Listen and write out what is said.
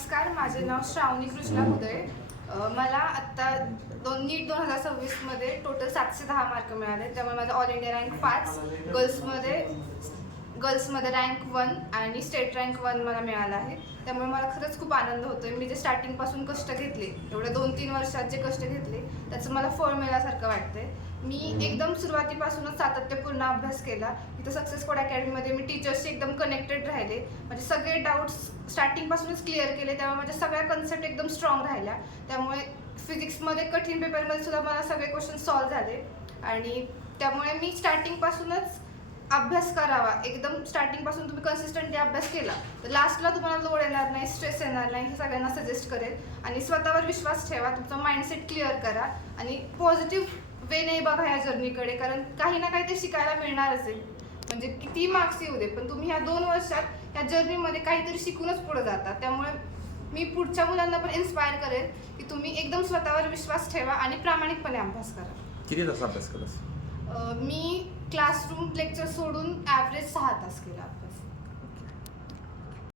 नमस्कार, माझे नाव श्रावणी कृष्णा उदय. मला आत्ता नीट 2026मध्ये टोटल 710 मार्क मिळाले. त्यामुळे माझा ऑल इंडिया रँक 5, गर्ल्समध्ये रँक 1 आणि स्टेट रँक 1 मला मिळाला आहे. त्यामुळे मला खरंच खूप आनंद होतोय. मी जे स्टार्टिंगपासून कष्ट घेतले, एवढ्या 2-3 वर्षात जे कष्ट घेतले त्याचं मला फळ मिळाल्यासारखं वाटतंय. मी एकदम सुरुवातीपासूनच सातत्यपूर्ण अभ्यास केला. इथं सक्सेस कोड अकॅडमीमध्ये मी टीचर्सशी एकदम कनेक्टेड राहिले. म्हणजे सगळे डाऊट्स स्टार्टिंगपासूनच क्लिअर केले. त्यामुळे माझ्या सगळ्या कन्सेप्ट एकदम स्ट्रॉंग राहिल्या. त्यामुळे फिजिक्समध्ये कठीण पेपरमध्ये सुद्धा मला सगळे क्वेश्चन सॉल्व्ह झाले. आणि त्यामुळे मी स्टार्टिंगपासूनच अभ्यास करावा. एकदम स्टार्टिंगपासून तुम्ही कन्सिस्टंटली अभ्यास केला तर लास्टला तुम्हाला लोड येणार नाही, स्ट्रेस येणार नाही. हे सगळ्यांना सजेस्ट करेल. आणि स्वतःवर विश्वास ठेवा, तुमचा माइंडसेट क्लिअर करा आणि पॉझिटिव्ह वे नाही बघा ह्या जर्नीकडे. कारण काही ना काही ते शिकायला मिळणारच आहे. म्हणजे किती मार्क्स येऊ दे, पण तुम्ही ह्या 2 वर्षात ह्या जर्नीमध्ये काहीतरी शिकूनच पुढे जाता. त्यामुळे मी पुढच्या मुलांना पण इन्स्पायर करेल की तुम्ही एकदम स्वतःवर विश्वास ठेवा आणि प्रामाणिकपणे अभ्यास करा. किती तास अभ्यास केलास? मी क्लासरूम लेक्चर सोडून ॲव्हरेज 6 तास केला अभ्यास.